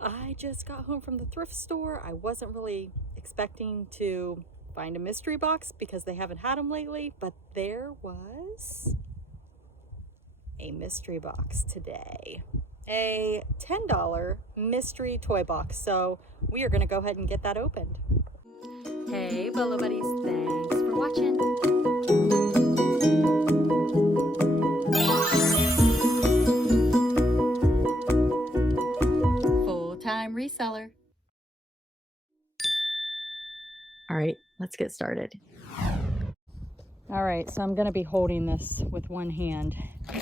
I just got home from the thrift store. I wasn't really expecting to find a mystery box because they haven't had them lately, but there was a mystery box today. A $10 mystery toy box. So we are going to go ahead and get that opened. Hey, Bolo buddies, thanks for watching. Full-time reseller. All right, let's get started. All right, so I'm going to be holding this with one hand,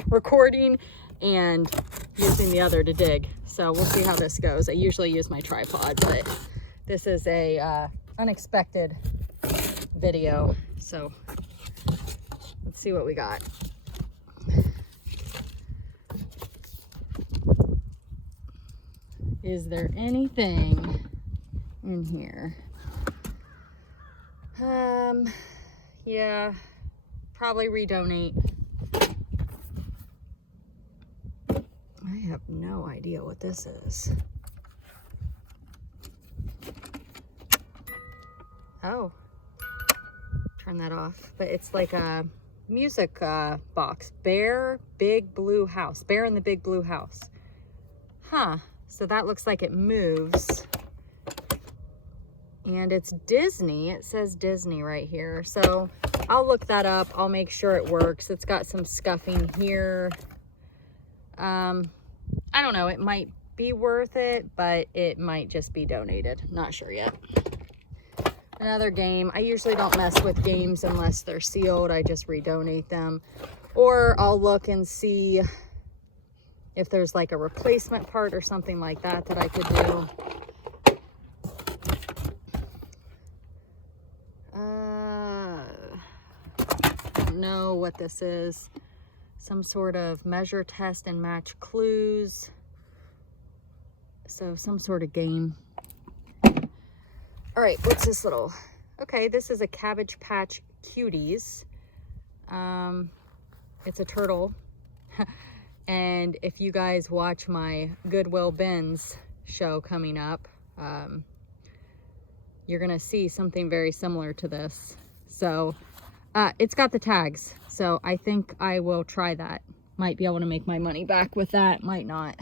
recording and using the other to dig. So we'll see how this goes. I usually use my tripod, but this is a unexpected video. So let's see what we got. Is there anything in here? Yeah, probably redonate. I have no idea what this is. Oh, turn that off. But it's like a music box. Bear Big Blue House. Bear in the Big Blue House. Huh. So that looks like it moves. And it's Disney. It says Disney right here. So I'll look that up. I'll make sure it works. It's got some scuffing here. I don't know. It might be worth it, but it might just be donated. Not sure yet. Another game. I usually don't mess with games unless they're sealed. I just redonate them. Or I'll look and see if there's like a replacement part or something like that that I could do. Know what this is. Some sort of measure, test, and match clues. So some sort of game. All right, what's this little? Okay, this is a Cabbage Patch Cuties. It's a turtle. And if you guys watch my Goodwill Bins show coming up, you're gonna see something very similar to this. So it's got the tags, so I think I will try that. Might be able to make my money back with that, might not.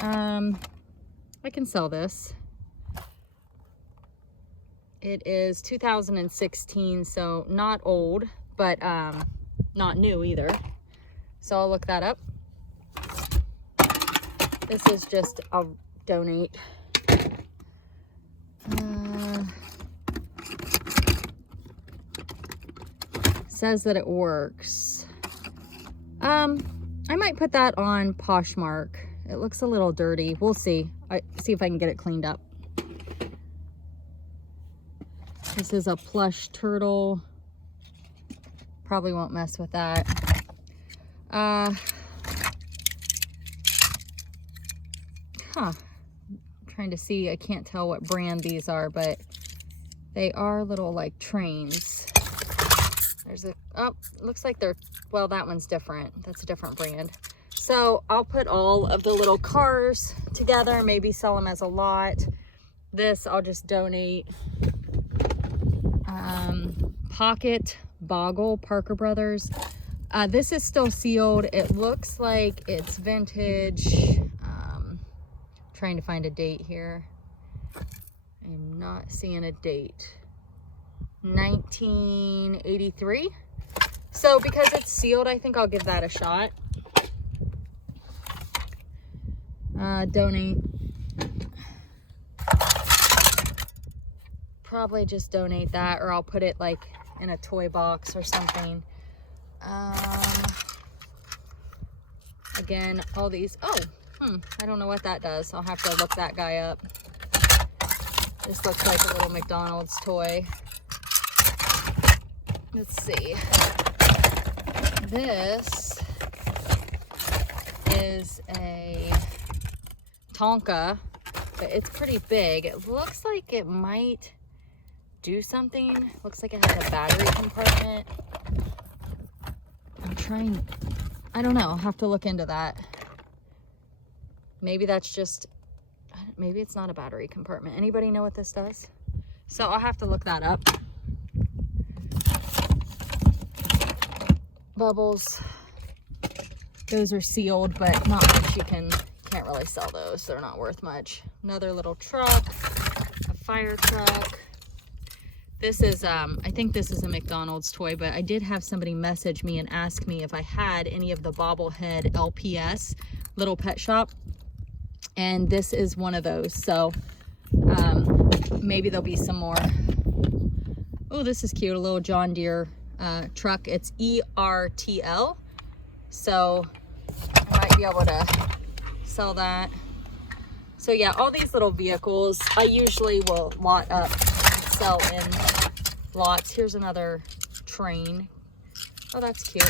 I can sell this. It is 2016, so not old, but not new either. So I'll look that up. This is just, I'll donate. Says that it works. I might put that on Poshmark. It looks a little dirty. We'll see. See if I can get it cleaned up. This is a plush turtle. Probably won't mess with that. I'm trying to see. I can't tell what brand these are, but they are little like trains. There's a, oh, looks like they're, well, that one's different. That's a different brand. So I'll put all of the little cars together, maybe sell them as a lot. This I'll just donate. Pocket Boggle, Parker Brothers. This is still sealed. It looks like it's vintage. Trying to find a date here. I'm not seeing a date. 1983. So because it's sealed, I think I'll give that a shot. Donate. Probably just donate that, or I'll put it like in a toy box or something. Again, all these, I don't know what that does. I'll have to look that guy up. This looks like a little McDonald's toy. Let's see. This is a Tonka, but it's pretty big. It looks like it might do something. Looks like it has a battery compartment. I'm trying, I don't know. I'll have to look into that. Maybe that's just, maybe it's not a battery compartment. Anybody know what this does? So I'll have to look that up. Bubbles. Those are sealed, but not much. You can't really sell those. They're not worth much. Another little truck, a fire truck. This is, I think this is a McDonald's toy, but I did have somebody message me and ask me if I had any of the bobblehead LPS, Little Pet Shop. And this is one of those. So maybe there'll be some more. Oh, this is cute. A little John Deere truck. It's ERTL. So I might be able to sell that. So yeah, all these little vehicles, I usually will lot up, sell in lots. Here's another train. Oh, that's cute.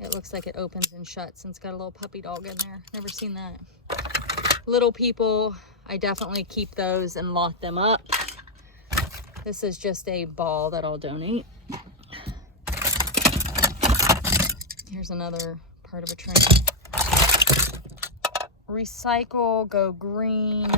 It looks like it opens and shuts, and it's got a little puppy dog in there. Never seen that. Little people, I definitely keep those and lot them up. This is just a ball that I'll donate. Here's another part of a train. Recycle, go green.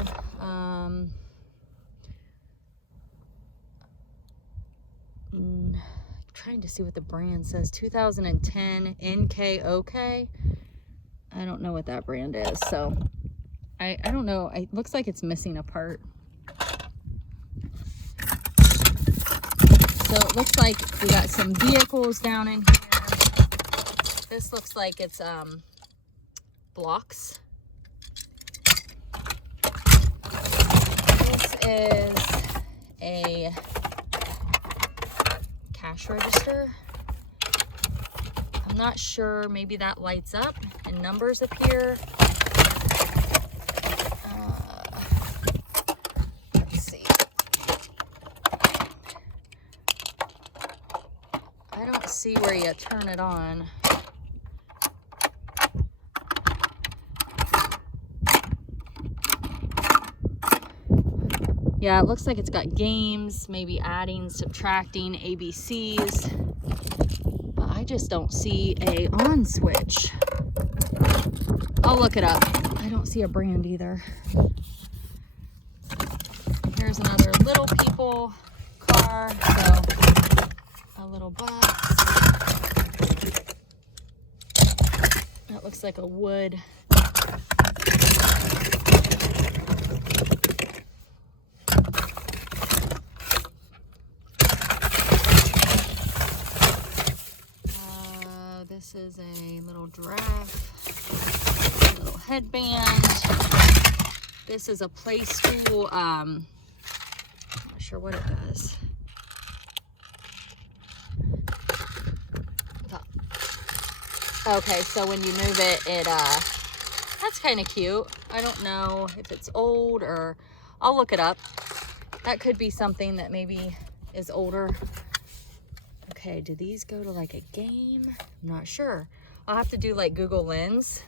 Trying to see what the brand says. 2010 NKOK. I don't know what that brand is, so I don't know. It looks like it's missing a part. So it looks like we got some vehicles down in here. This looks like it's blocks. This is a cash register. I'm not sure, maybe that lights up and numbers appear. Let's see. I don't see where you turn it on. Yeah, it looks like it's got games, maybe adding, subtracting, ABCs. But I just don't see a on switch. I'll look it up. I don't see a brand either. Here's another Little People car. So a little bus. That looks like a wood. This is a little giraffe, a little headband. This is a play school. I'm not sure what it does. Okay, so when you move it, that's kind of cute. I don't know if it's old or I'll look it up. That could be something that maybe is older. Okay, do these go to like a game? I'm not sure. I'll have to do like Google Lens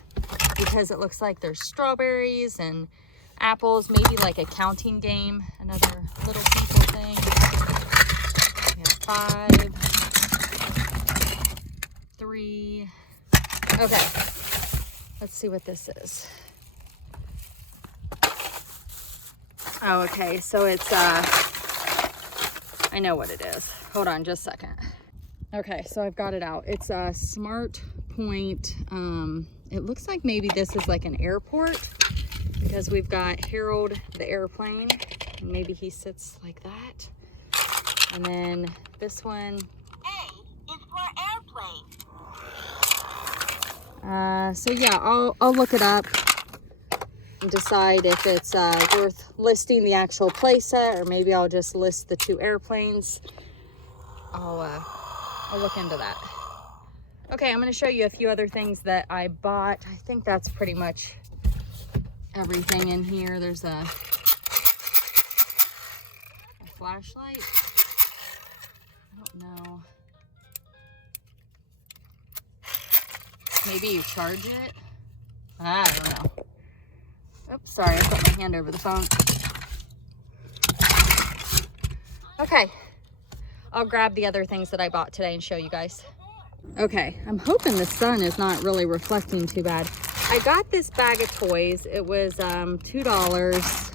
because it looks like there's strawberries and apples, maybe like a counting game, another Little People thing. We have 5, 3. Okay, let's see what this is. Oh, okay, so it's, I know what it is. Hold on just a second. Okay, so I've got it out. It's a Smart Point. It looks like maybe this is like an airport because we've got Harold the airplane. Maybe he sits like that. And then this one. A is for airplane. So yeah, I'll look it up and decide if it's worth listing the actual playset, or maybe I'll just list the 2 airplanes. I'll look into that. Okay, I'm going to show you a few other things that I bought. I think that's pretty much everything in here. There's a flashlight. I don't know. Maybe you charge it. I don't know. Oops, sorry, I put my hand over the phone. Okay, I'll grab the other things that I bought today and show you guys. Okay, I'm hoping the sun is not really reflecting too bad. I got this bag of toys. It was $2.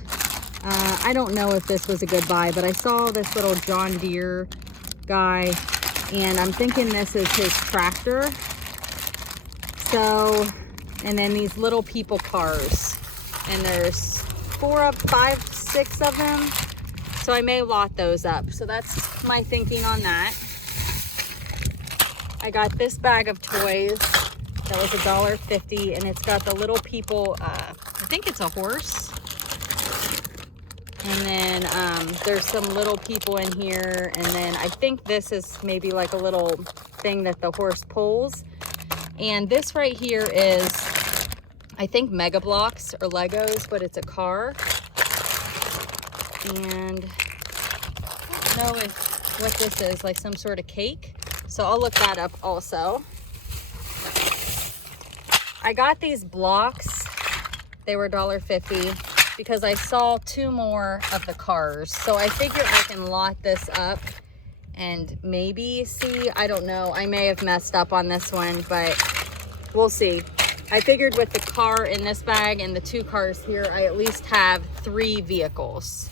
I don't know if this was a good buy, but I saw this little John Deere guy, and I'm thinking this is his tractor. So, and then these little people cars, and there's 4, 5, 6 of them. So I may lot those up. So that's my thinking on that. I got this bag of toys that was $1.50, and it's got the little people, I think it's a horse. And then there's some little people in here, and then I think this is maybe like a little thing that the horse pulls. And this right here is, I think, Mega Blocks or Legos, but it's a car. And I don't know what this is, like some sort of cake. So I'll look that up also. I got these blocks. They were $1.50 because I saw 2 more of the cars. So I figure I can lot this up and maybe see. I don't know. I may have messed up on this one, but we'll see. I figured with the car in this bag and the 2 cars here, I at least have 3 vehicles.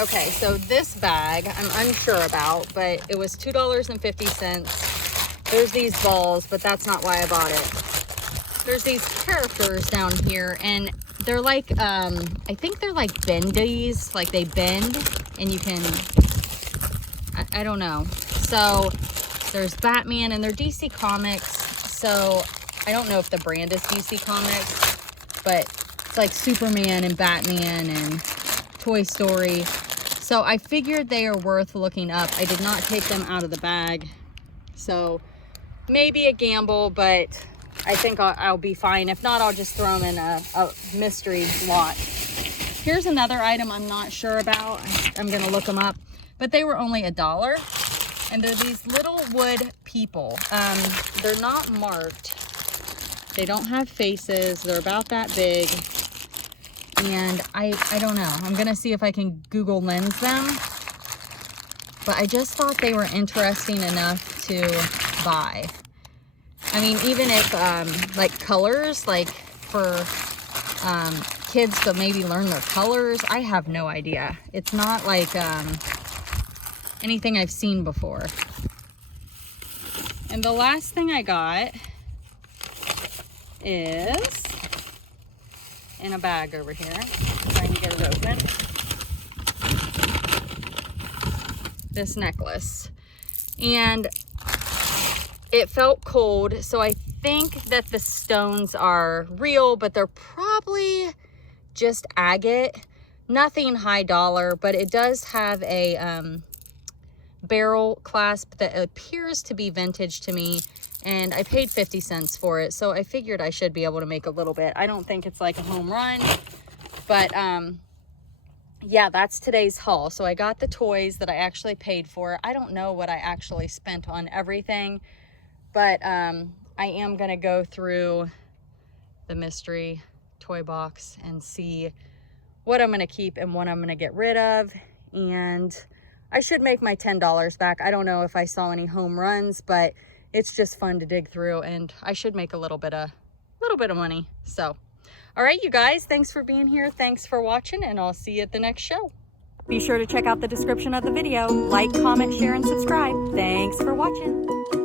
Okay, so this bag, I'm unsure about, but it was $2.50. There's these balls, but that's not why I bought it. There's these characters down here, and they're like, I think they're like bendies, like they bend, and you can, I don't know. So there's Batman, and they're DC Comics, so I don't know if the brand is DC Comics, but it's like Superman and Batman and Toy Story. So I figured they are worth looking up. I did not take them out of the bag. So maybe a gamble, but I think I'll be fine. If not, I'll just throw them in a mystery lot. Here's another item I'm not sure about. I'm gonna look them up, but they were only $1. And they're these little wood people. They're not marked. They don't have faces. They're about that big. And I don't know. I'm gonna see if I can Google Lens them. But I just thought they were interesting enough to buy. I mean, even if like colors, like for kids to maybe learn their colors, I have no idea. It's not like anything I've seen before. And the last thing I got is in a bag over here. I'm trying to get it open. This necklace. And it felt cold, so I think that the stones are real, but they're probably just agate. Nothing high dollar, but it does have a barrel clasp that appears to be vintage to me, and I paid 50 cents for it, so I figured I should be able to make a little bit. I don't think it's like a home run, but yeah, that's today's haul. So I got the toys that I actually paid for. I don't know what I actually spent on everything, but I am gonna go through the mystery toy box and see what I'm gonna keep and what I'm gonna get rid of, and I should make my $10 back. I don't know if I saw any home runs, but it's just fun to dig through, and I should make a little bit of money. So, all right, you guys, thanks for being here. Thanks for watching, and I'll see you at the next show. Be sure to check out the description of the video. Like, comment, share, and subscribe. Thanks for watching.